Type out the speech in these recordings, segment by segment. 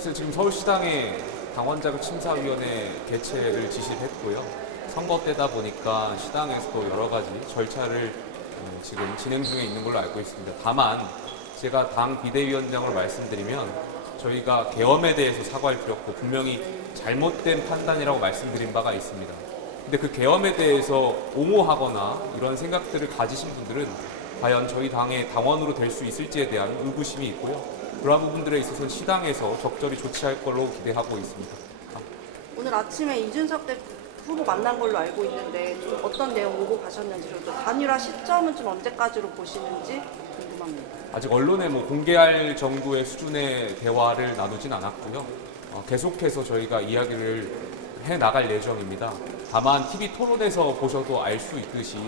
그래서 지금 서울시당에 당원자격심사위원회 개최를 지시했고요. 선거 때다 보니까 시당에서도 여러 가지 절차를 지금 진행 중에 있는 걸로 알고 있습니다. 다만 제가 당 비대위원장으로 말씀드리면 저희가 계엄에 대해서 사과를 드렸고 분명히 잘못된 판단이라고 말씀드린 바가 있습니다. 근데 그 계엄에 대해서 옹호하거나 이런 생각들을 가지신 분들은 과연 저희 당의 당원으로 될 수 있을지에 대한 의구심이 있고요. 그러한 부분들에 있어서는 시당에서 적절히 조치할 걸로 기대하고 있습니다. 오늘 아침에 이준석 후보 만난 걸로 알고 있는데 좀 어떤 내용 오고 가셨는지 그리고 단일화 시점은 좀 언제까지로 보시는지 궁금합니다. 아직 언론에 공개할 정도의 수준의 대화를 나누진 않았고요. 계속해서 저희가 이야기를 해 나갈 예정입니다. 다만 TV 토론에서 보셔도 알 수 있듯이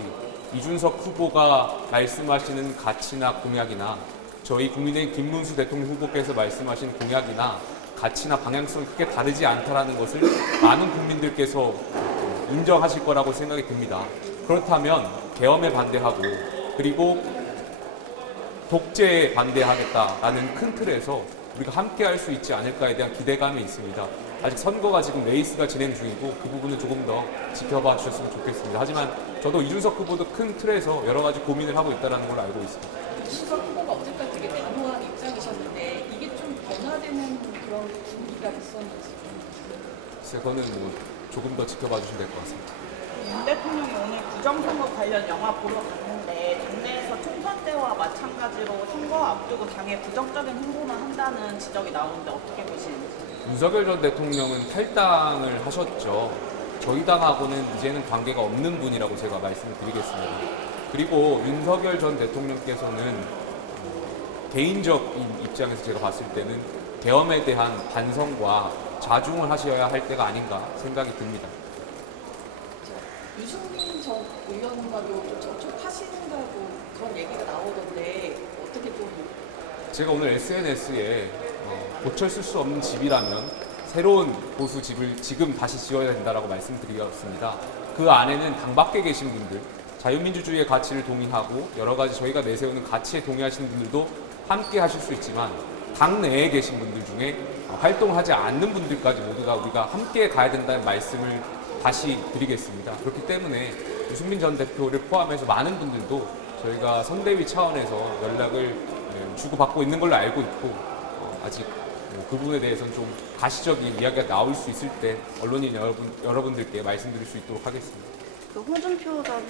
이준석 후보가 말씀하시는 가치나 공약이나 저희 국민의힘 김문수 대통령 후보께서 말씀하신 공약이나 가치나 방향성이 크게 다르지 않다라는 것을 많은 국민들께서 인정하실 거라고 생각이 듭니다. 그렇다면 계엄에 반대하고 그리고 독재에 반대하겠다라는 큰 틀에서 우리가 함께 할 수 있지 않을까에 대한 기대감이 있습니다. 아직 선거가 지금 레이스가 진행 중이고 그 부분은 조금 더 지켜봐 주셨으면 좋겠습니다. 하지만 저도 이준석 후보도 큰 틀에서 여러 가지 고민을 하고 있다는 걸 알고 있습니다. 이준석 후보가 어제까지 되게 단호한 입장이셨는데 이게 좀 변화되는 그런 분위기가 있었는지 글쎄, 그거는 조금 더 지켜봐 주시면 될 것 같습니다. 윤 대통령이 오늘 부정선거 관련 영화 보러 갔는데 당내에서 총선 때와 마찬가지로 선거 앞두고 당에 부정적인 홍보만 한다는 지적이 나오는데 어떻게 보시는지? 윤석열 전 대통령은 탈당을 하셨죠. 저희 당하고는 이제는 관계가 없는 분이라고 제가 말씀을 드리겠습니다. 그리고 윤석열 전 대통령께서는 개인적인 입장에서 제가 봤을 때는 계엄에 대한 반성과 자중을 하셔야 할 때가 아닌가 생각이 듭니다. 유승민 전 의원과도 좀 접촉하시는다고 그런 얘기가 나오던데 어떻게 좀 제가 오늘 SNS에 고쳐 쓸 수 없는 집이라면 새로운 보수 집을 지금 다시 지어야 된다라고 말씀드렸습니다. 그 안에는 당 밖에 계신 분들, 자유민주주의의 가치를 동의하고 여러 가지 저희가 내세우는 가치에 동의하시는 분들도 함께 하실 수 있지만 당 내에 계신 분들 중에 활동하지 않는 분들까지 모두 다 우리가 함께 가야 된다는 말씀을 다시 드리겠습니다. 그렇기 때문에 유승민 전 대표를 포함해서 많은 분들도 저희가 선대위 차원에서 연락을 주고받고 있는 걸로 알고 있고 아직 그 부분에 대해서는 좀 가시적인 이야기가 나올 수 있을 때 언론인 여러분들께 말씀드릴 수 있도록 하겠습니다. 그 홍준표 전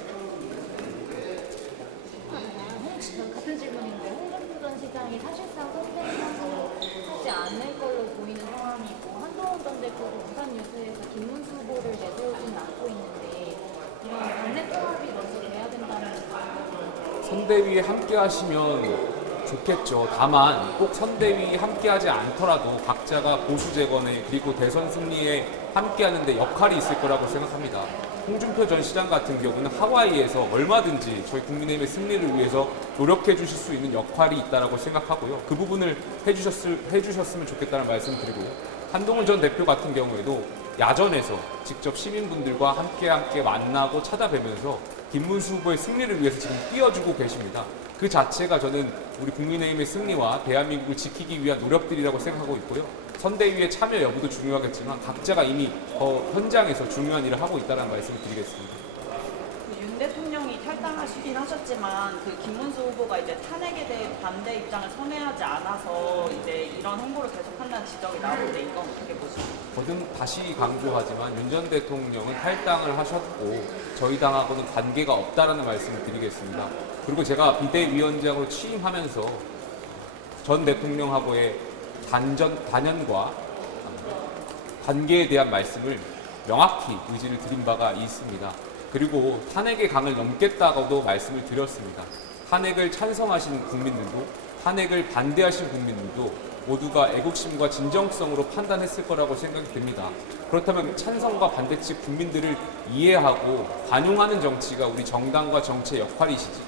같은 질문인데 홍준표 전 시장이 사실상 선택하고 하지 않을 걸로 보이는 상황이고 한동훈 전 대표도 부산 뉴스에서 김문수 후보를 내세우지는 않고 있는데 이런 당내 통합이 먼저 돼야 된다는 선대위에 함께 하시면 좋겠죠. 다만 꼭 선대위 함께하지 않더라도 각자가 보수 재건에 그리고 대선 승리에 함께하는 데 역할이 있을 거라고 생각합니다. 홍준표 전 시장 같은 경우는 하와이에서 얼마든지 저희 국민의힘의 승리를 위해서 노력해 주실 수 있는 역할이 있다고 생각하고요. 그 부분을 해주셨으면 좋겠다는 말씀 드리고요. 한동훈 전 대표 같은 경우에도 야전에서 직접 시민분들과 함께 만나고 찾아뵈면서 김문수 후보의 승리를 위해서 지금 뛰어주고 계십니다. 그 자체가 저는 우리 국민의힘의 승리와 대한민국을 지키기 위한 노력들이라고 생각하고 있고요. 선대위의 참여 여부도 중요하겠지만 각자가 이미 현장에서 중요한 일을 하고 있다는 말씀을 드리겠습니다. 윤 대통령이 탈당하시긴 하셨지만 그 김문수 후보가 이제 탄핵에 대해 반대 입장을 선회하지 않아서 이제 이런 행보를 계속한다는 지적이 나오는데 이건 어떻게 보시나요? 다시 강조하지만 윤 전 대통령은 탈당을 하셨고 저희 당하고는 관계가 없다라는 말씀을 드리겠습니다. 그리고 제가 비대위원장으로 취임하면서 전 대통령하고의 단연과 관계에 대한 말씀을 명확히 의지를 드린 바가 있습니다. 그리고 탄핵의 강을 넘겠다고도 말씀을 드렸습니다. 탄핵을 찬성하신 국민들도 탄핵을 반대하신 국민들도 모두가 애국심과 진정성으로 판단했을 거라고 생각이 듭니다. 그렇다면 찬성과 반대 측 국민들을 이해하고 반용하는 정치가 우리 정당과 정치의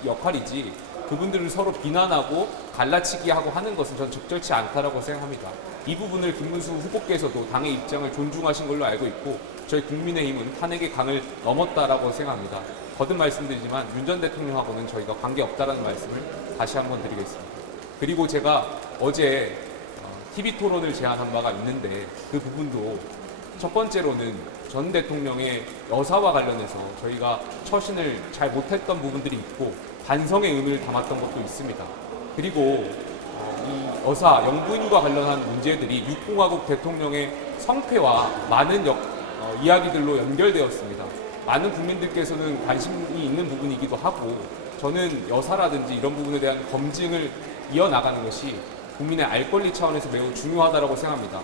역할이지 그분들을 서로 비난하고 갈라치기 하고 하는 것은 전 적절치 않다라고 생각합니다. 이 부분을 김문수 후보께서도 당의 입장을 존중하신 걸로 알고 있고 저희 국민의힘은 탄핵의 강을 넘었다라고 생각합니다. 거듭 말씀드리지만 윤 전 대통령하고는 저희가 관계없다라는 말씀을 다시 한번 드리겠습니다. 그리고 제가 어제 TV 토론을 제안한 바가 있는데 그 부분도 첫 번째로는 전 대통령의 여사와 관련해서 저희가 처신을 잘 못했던 부분들이 있고 반성의 의미를 담았던 것도 있습니다. 그리고 이 여사, 영부인과 관련한 문제들이 육공화국 대통령의 성패와 많은 이야기들로 연결되었습니다. 많은 국민들께서는 관심이 있는 부분이기도 하고 저는 여사라든지 이런 부분에 대한 검증을 이어나가는 것이 국민의 알 권리 차원에서 매우 중요하다고 생각합니다.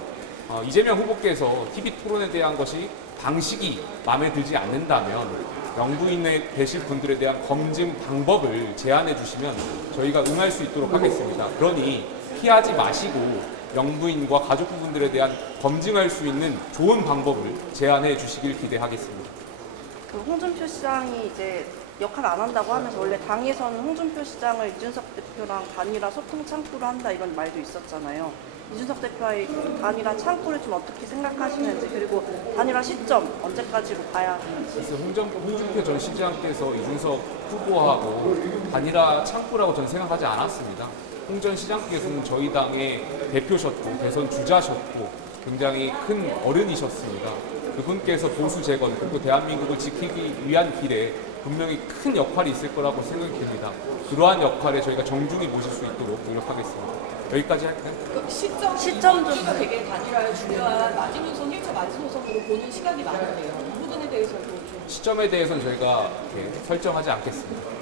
이재명 후보께서 TV 토론에 대한 것이 방식이 마음에 들지 않는다면 영부인에 계실 분들에 대한 검증 방법을 제안해 주시면 저희가 응할 수 있도록 하겠습니다. 그러니 피하지 마시고 영부인과 가족부분들에 대한 검증할 수 있는 좋은 방법을 제안해 주시길 기대하겠습니다. 그 홍준표 시장이 이제 역할 안 한다고 하면서 원래 당에서는 홍준표 시장을 이준석 대표랑 단일화 소통 창구로 한다 이런 말도 있었잖아요. 이준석 대표와의 단일화 창구를 좀 어떻게 생각하시는지 그리고 단일화 시점 언제까지로 봐야 하는지. 그래서 홍준표 전 시장께서 이준석 후보하고 단일화 창구라고 저는 생각하지 않았습니다. 홍 전 시장께서는 저희 당의 대표셨고 대선 주자셨고 굉장히 큰 어른이셨습니다. 그분께서 보수 재건 그리고 대한민국을 지키기 위한 길에 분명히 큰 역할이 있을 거라고 생각이 듭니다. 그러한 역할에 저희가 정중히 모실 수 있도록 노력하겠습니다. 여기까지 할까요? 그 시점 좀 되게 단일화에 중요한 마지노선, 1차 마지노선으로 보는 시각이 많은데요. 이 부분에 대해서도 좀 시점에 대해서는 저희가 이렇게 설정하지 않겠습니다.